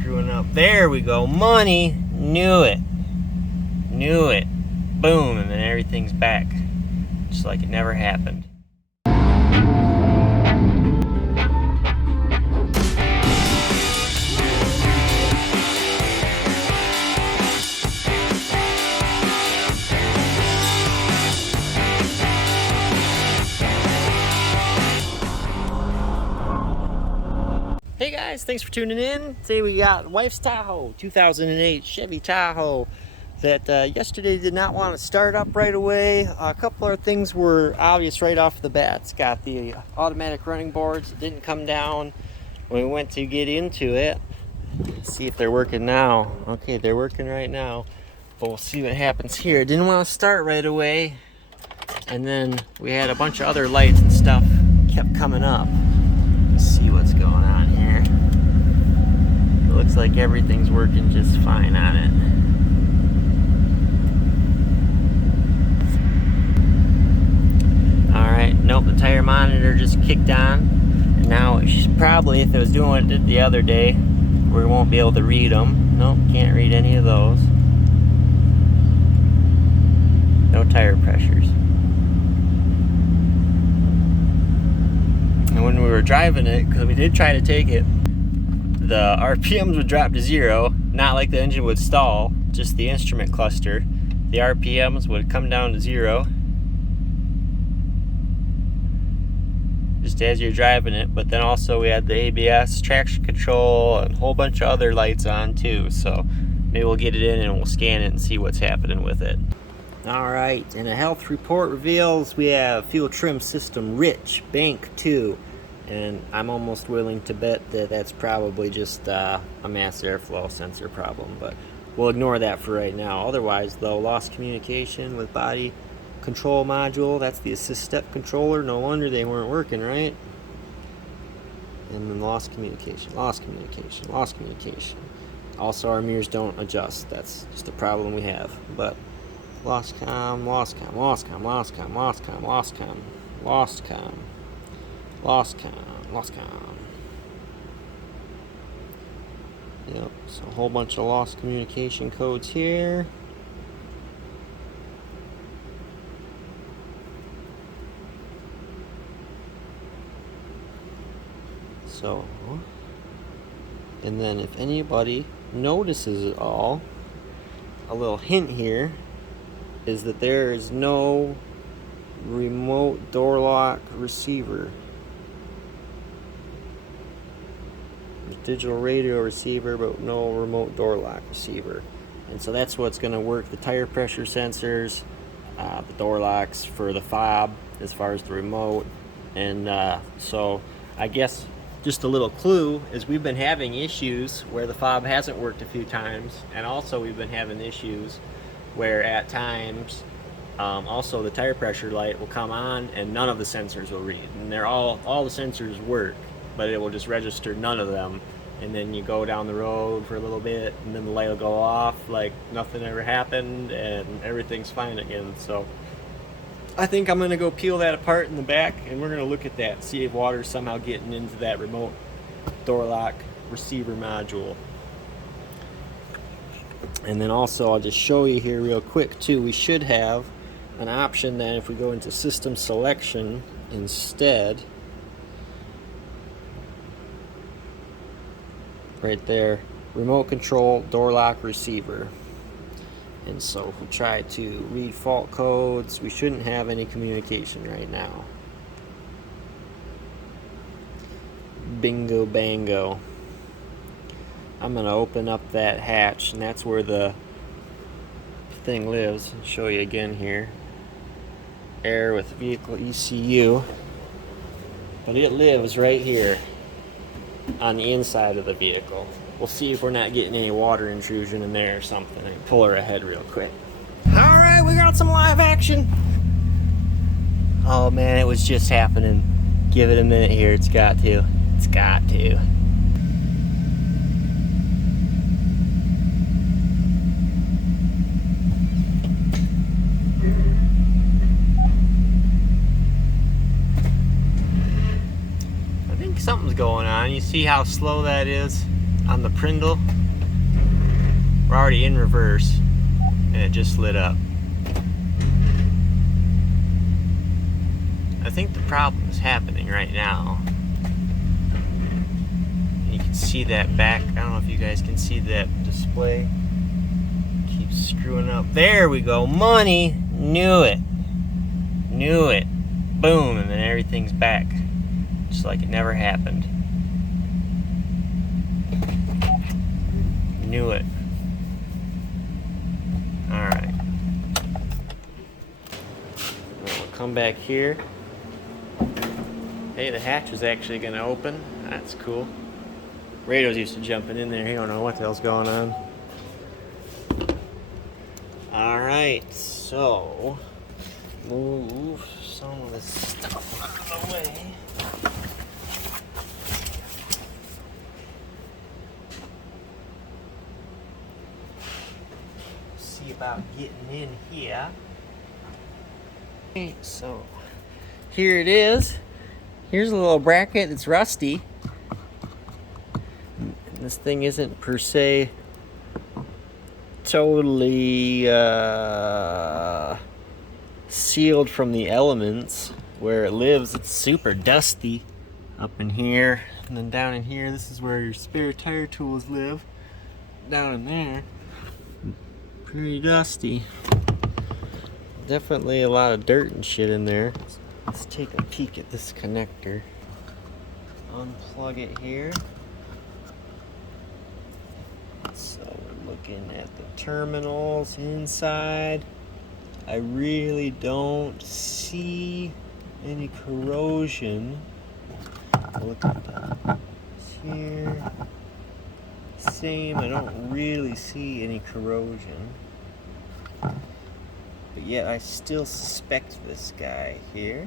screwing up. There we go. Money. Knew it. Boom, and then everything's back. Just like it never happened. Hey guys, thanks for tuning in. Today we got wife's Tahoe, 2008 Chevy Tahoe that yesterday did not want to start up right away. A couple of things were obvious right off the bat. It's got the automatic running boards. It didn't come down when we went to get into it. Let's see if they're working now. Okay, they're working right now. But we'll see what happens here. It didn't want to start right away. And then we had a bunch of other lights and stuff kept coming up. Let's see what's going on here. It looks like everything's working just fine on it. Alright, nope, the tire monitor just kicked on. And now it should probably, if it was doing what it did the other day, we won't be able to read them. Nope, can't read any of those. No tire pressures. And when we were driving it, because we did try to take it, the RPMs would drop to 0, not like the engine would stall, just the instrument cluster. The RPMs would come down to 0, just as you're driving it. But then also we had the ABS, traction control, and a whole bunch of other lights on too. So maybe we'll get it in and we'll scan it and see what's happening with it. Alright, and a health report reveals we have fuel trim system rich, bank 2. And I'm almost willing to bet that that's probably just a mass airflow sensor problem, but we'll ignore that for right now. Otherwise, though, lost communication with body control module. That's the assist step controller. No wonder they weren't working, right? And then lost communication. Also, our mirrors don't adjust. That's just a problem we have. But lost com. Yep, so a whole bunch of lost communication codes here. So, and then if anybody notices it all, a little hint here is that there is no remote door lock receiver. Digital radio receiver, but no remote door lock receiver. And so that's what's going to work the tire pressure sensors, the door locks for the fob as far as the remote. And so I guess just a little clue is we've been having issues where the fob hasn't worked a few times, and also we've been having issues where at times also the tire pressure light will come on and none of the sensors will read, and they're all the sensors work, but it will just register none of them. And then you go down the road for a little bit and then the light will go off like nothing ever happened and everything's fine again. So I think I'm going to go peel that apart in the back and we're going to look at that, see if water's somehow getting into that remote door lock receiver module. And then also I'll just show you here real quick too, we should have an option that if we go into system selection instead, right there, remote control door lock receiver. And so if we try to read fault codes, we shouldn't have any communication right now. Bingo bango. I'm going to open up that hatch, and that's where the thing lives. I'll show you again here. Air with vehicle ECU. But it lives right here on the inside of the vehicle. We'll see if we're not getting any water intrusion in there or something. I can pull her ahead real quick. Alright, we got some live action. Oh man, it was just happening. Give it a minute here, it's got to. It's got to. I think something's going on. You see how slow that is? on the Prindle. We're already in reverse and it just lit up. I think the problem is happening right now. You can see that back. I don't know if you guys can see that display. Keeps screwing up. There we go. Money. Knew it. Knew it. Boom. And then everything's back. Just like it never happened. Knew it. Alright. We'll come back here. Hey, the hatch is actually going to open. That's cool. Radio's used to jumping in there. He don't know what the hell's going on. Alright, so move some of this stuff out of the way. See about getting in here. Okay, so here it is. Here's a little bracket that's rusty. This thing isn't per se totally sealed from the elements where it lives. It's super dusty up in here, and then down in here, this is where your spare tire tools live. Down in there, pretty dusty. Definitely a lot of dirt and shit in there. Let's take a peek at this connector. Unplug it here. So we're looking at the terminals inside. I really don't see any corrosion. Look at that. Here. Same, I don't really see any corrosion. But yet I still suspect this guy here.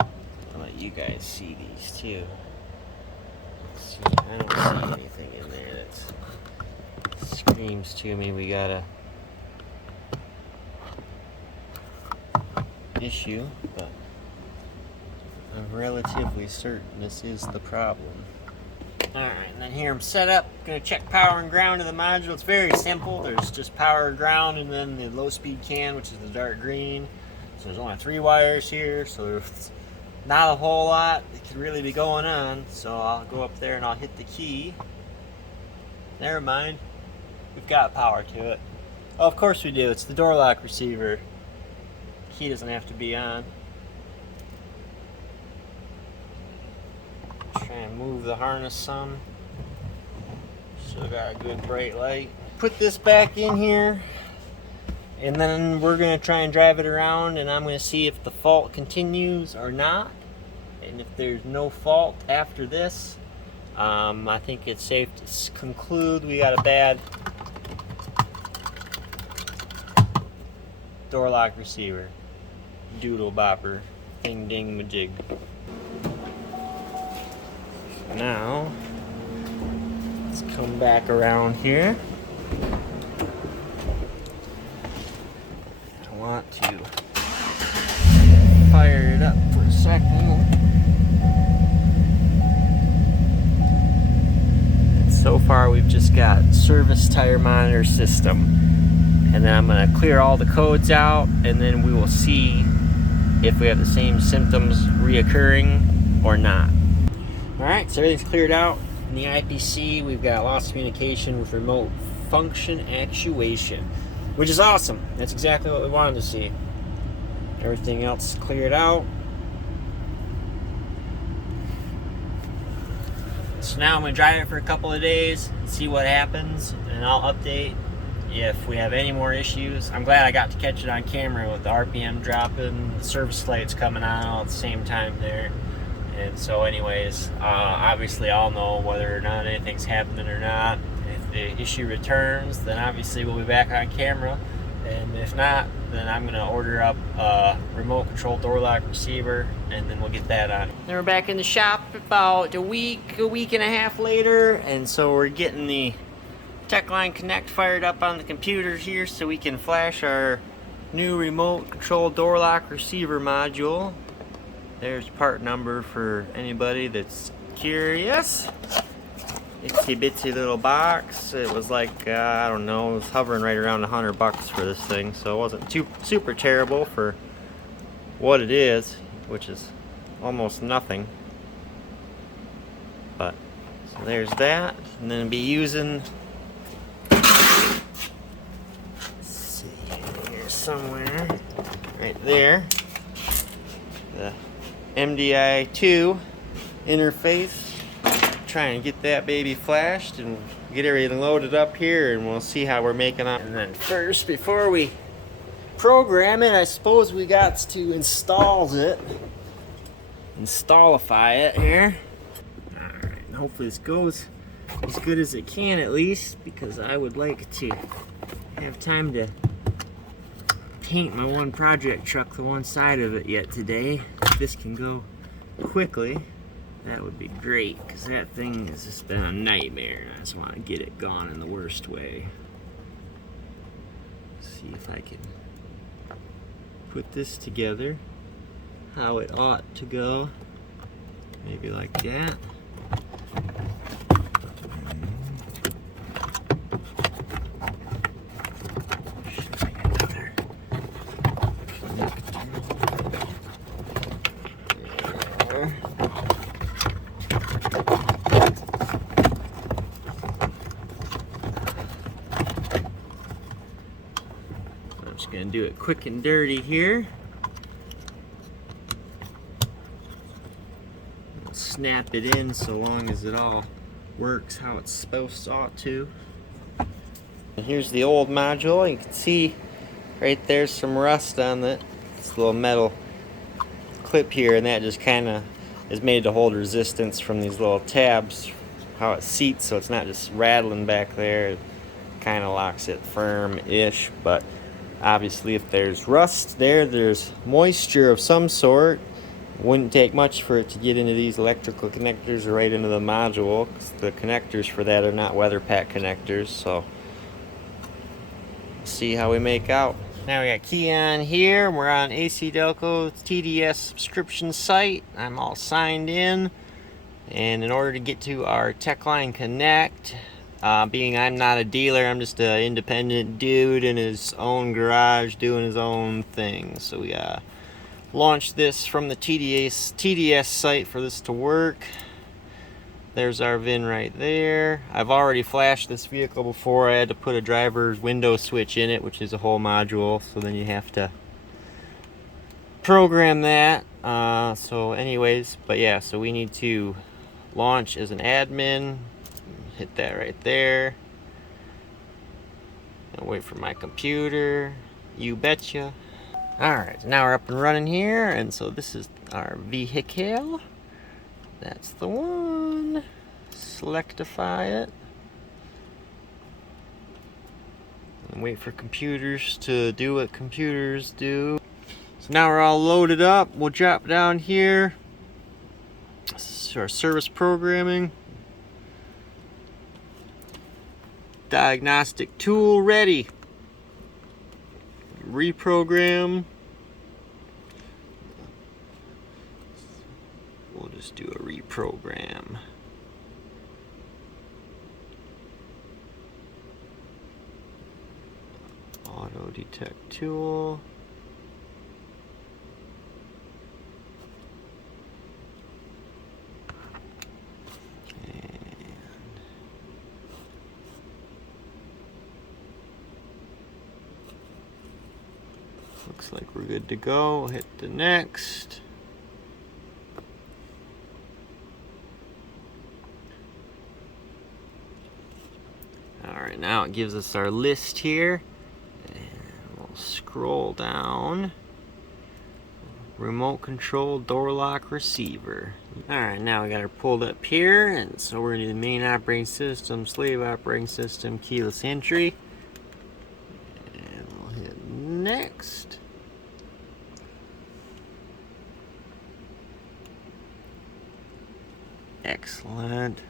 I'll let you guys see these too. Let's see, I don't see anything in there that screams to me we got a issue, but I'm relatively certain this is the problem. Alright, and then here I'm set up. Gonna check power and ground of the module. It's very simple. There's just power, ground, and then the low speed can, which is the dark green. So there's only 3 wires here, so there's not a whole lot that could really be going on. So I'll go up there and I'll hit the key. Never mind. We've got power to it. Oh, of course we do. It's the door lock receiver. Key doesn't have to be on. Try and move the harness some. Still got a good bright light. Put this back in here, and then we're going to try and drive it around, and I'm going to see if the fault continues or not. And if there's no fault after this, I think it's safe to conclude we got a bad door lock receiver. Doodle bopper. Ding ding majig. Now, let's come back around here. I want to fire it up for a second. So far we've just got service tire monitor system. And then I'm going to clear all the codes out, and then we will see if we have the same symptoms reoccurring or not. Alright, so everything's cleared out. In the IPC, we've got lost communication with remote function actuation, which is awesome. That's exactly what we wanted to see. Everything else cleared out. So now I'm going to drive it for a couple of days, see what happens, and I'll update if we have any more issues. I'm glad I got to catch it on camera with the RPM dropping, the service lights coming on all at the same time there. And so anyways, obviously I'll know whether or not anything's happening or not. If the issue returns, then obviously we'll be back on camera. And if not, then I'm going to order up a remote control door lock receiver, and then we'll get that on. Then we're back in the shop about a week and a half later, and so we're getting the TechLine Connect fired up on the computer here so we can flash our new remote control door lock receiver module. There's part number for anybody that's curious. itsy bitsy little box. It was like, I don't know, it was hovering right around $100 for this thing, so it wasn't too super terrible for what it is, which is almost nothing. But so there's that, and then be using, let's see here somewhere, right there, the MDI2 interface. Trying to get that baby flashed and get everything loaded up here, and we'll see how we're making out. And then first, before we program it, I suppose we got to installify it here. Alright, and hopefully this goes as good as it can, at least, because I would like to have time to paint my one project truck, the one side of it, yet today. If this can go quickly, that would be great, because that thing has just been a nightmare. I just want to get it gone in the worst way. See if I can put this together how it ought to go. Maybe like that. Gonna do it quick and dirty here. I'll snap it in so long as it all works how it's supposed to. And here's the old module. You can see right there's some rust on this little metal clip here, and that just kind of is made to hold resistance from these little tabs, how it seats, so it's not just rattling back there. It kind of locks it firm-ish, but obviously, if there's rust there, there's moisture of some sort. Wouldn't take much for it to get into these electrical connectors or right into the module, because the connectors for that are not weather pack connectors. So, see how we make out. Now we got key on here. We're on AC Delco TDS subscription site. I'm all signed in, and in order to get to our Techline Connect, being I'm not a dealer, I'm just an independent dude in his own garage doing his own thing. So we launched this from the TDS site for this to work. There's our VIN right there. I've already flashed this vehicle before. I had to put a driver's window switch in it, which is a whole module. So then you have to program that. So anyways, but yeah, so we need to launch as an admin. Hit that right there. And wait for my computer. You betcha. Alright, now we're up and running here, and so this is our vehicle. That's the one. Selectify it. And wait for computers to do what computers do. So now we're all loaded up. We'll drop down here. This is our service programming. Diagnostic tool ready. Reprogram. We'll just do a reprogram. Auto detect tool. Looks like we're good to go. Hit the next. Alright, now it gives us our list here. And we'll scroll down. Remote control door lock receiver. Alright, now we got her pulled up here, and so we're going to do the main operating system, slave operating system, keyless entry. And we'll hit next. Excellent.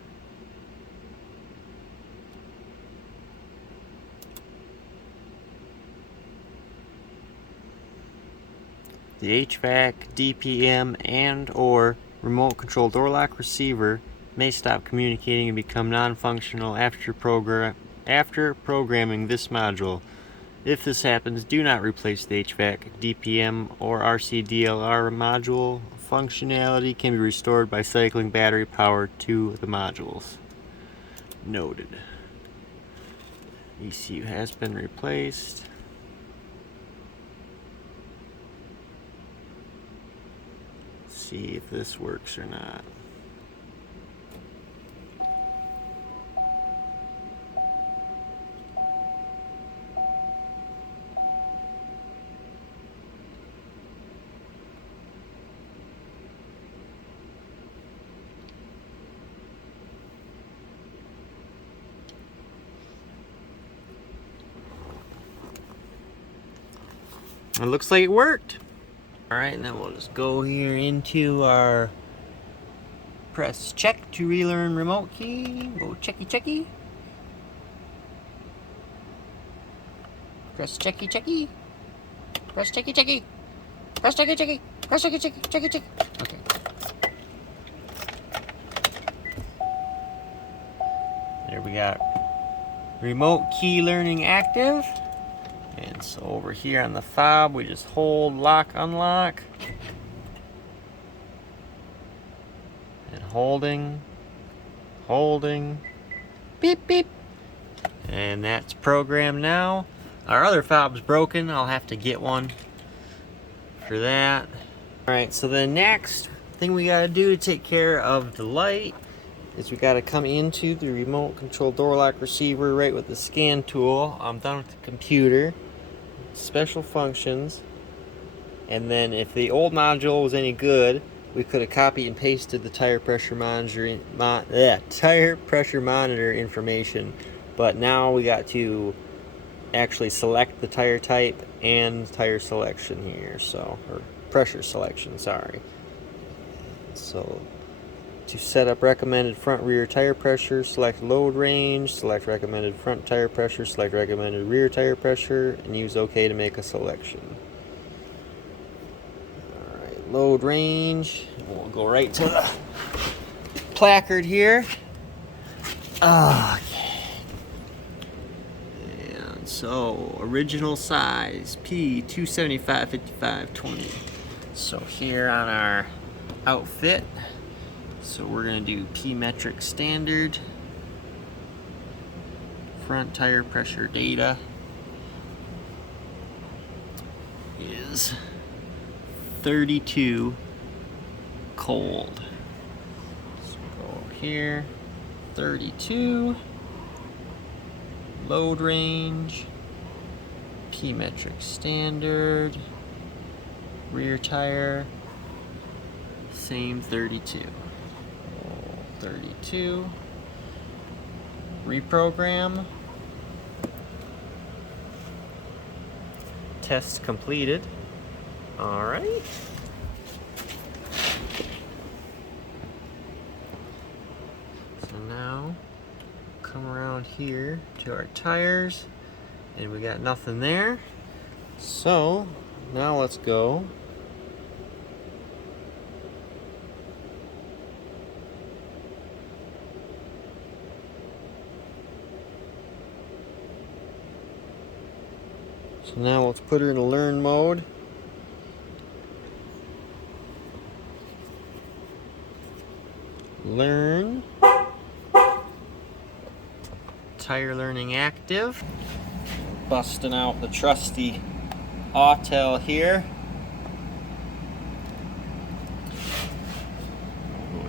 The HVAC, DPM, and or remote control door lock receiver may stop communicating and become non-functional after programming this module. If this happens, do not replace the HVAC, DPM, or RCDLR module. Functionality can be restored by cycling battery power to the modules. Noted. ECU has been replaced. Let's see if this works or not. It looks like it worked. Alright, now we'll just go here into our press check to relearn remote key. Go checky. Press checky. Press checky. Press checky. Press checky. Okay. There we got remote key learning active. And so over here on the fob, we just hold, lock, unlock. And holding, beep. And that's programmed now. Our other fob's broken. I'll have to get one for that. Alright, so the next thing we gotta do to take care of the light is we gotta come into the remote control door lock receiver right with the scan tool. I'm done with the computer. Special functions, and then if the old module was any good, we could have copied and pasted the tire pressure monitor information, but now we got to actually select the tire type and tire selection here, so, or pressure selection, sorry. So to set up recommended front rear tire pressure, select load range, select recommended front tire pressure, select recommended rear tire pressure, and use OK to make a selection. Alright, load range. We'll go right to the placard here. Okay. And so, original size P275/55/20. So here on our outfit, so we're going to do P metric standard, front tire pressure data is 32 cold. So go over here, 32, load range, P metric standard, rear tire, same 32. 32. Reprogram. Test completed. Alright. So now, come around here to our tires, and we got nothing there. So, now let's go So now let's put her in a learn mode. Learn. Tire learning active. Busting out the trusty Autel here.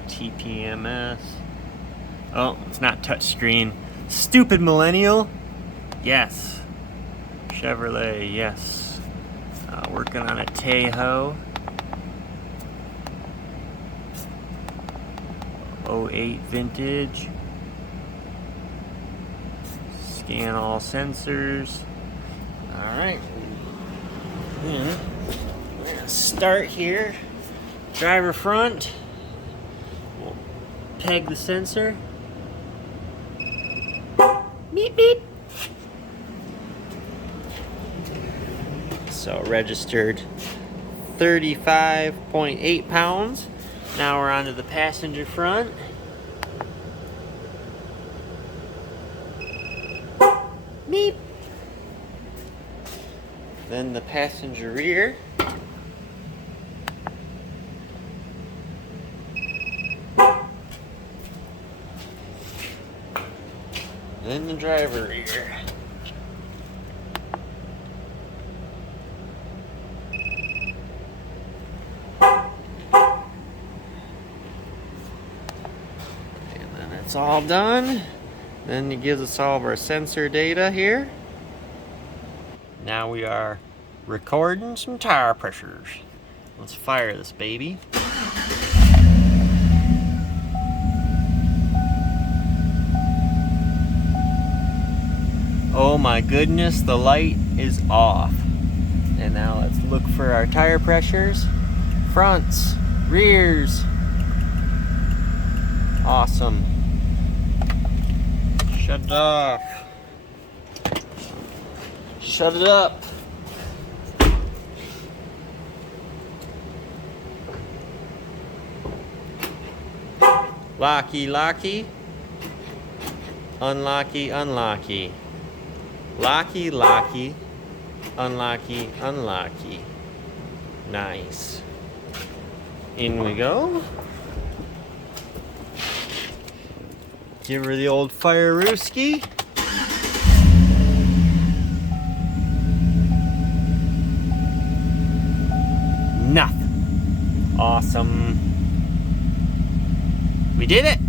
TPMS. Oh, it's not touchscreen. Stupid millennial. Yes. Chevrolet, yes. Working on a Tahoe. 08 vintage. Scan all sensors. Alright. We're gonna start here. Driver front. We'll peg the sensor. Beep beep. So registered 35.8 pounds. Now we're onto the passenger front. Beep. Then the passenger rear. Then the driver rear. And then it's all done. Then it gives us all of our sensor data here. Now we are recording some tire pressures. Let's fire this baby. Oh my goodness, the light is off. And now let's look for our tire pressures. Fronts, rears. Awesome. Shut it off. Shut it up. Locky, locky. Unlocky, unlocky. Locky, locky. Unlocky, unlocky. Nice. In we go. Give her the old fire rooski. Nothing. Awesome. We did it.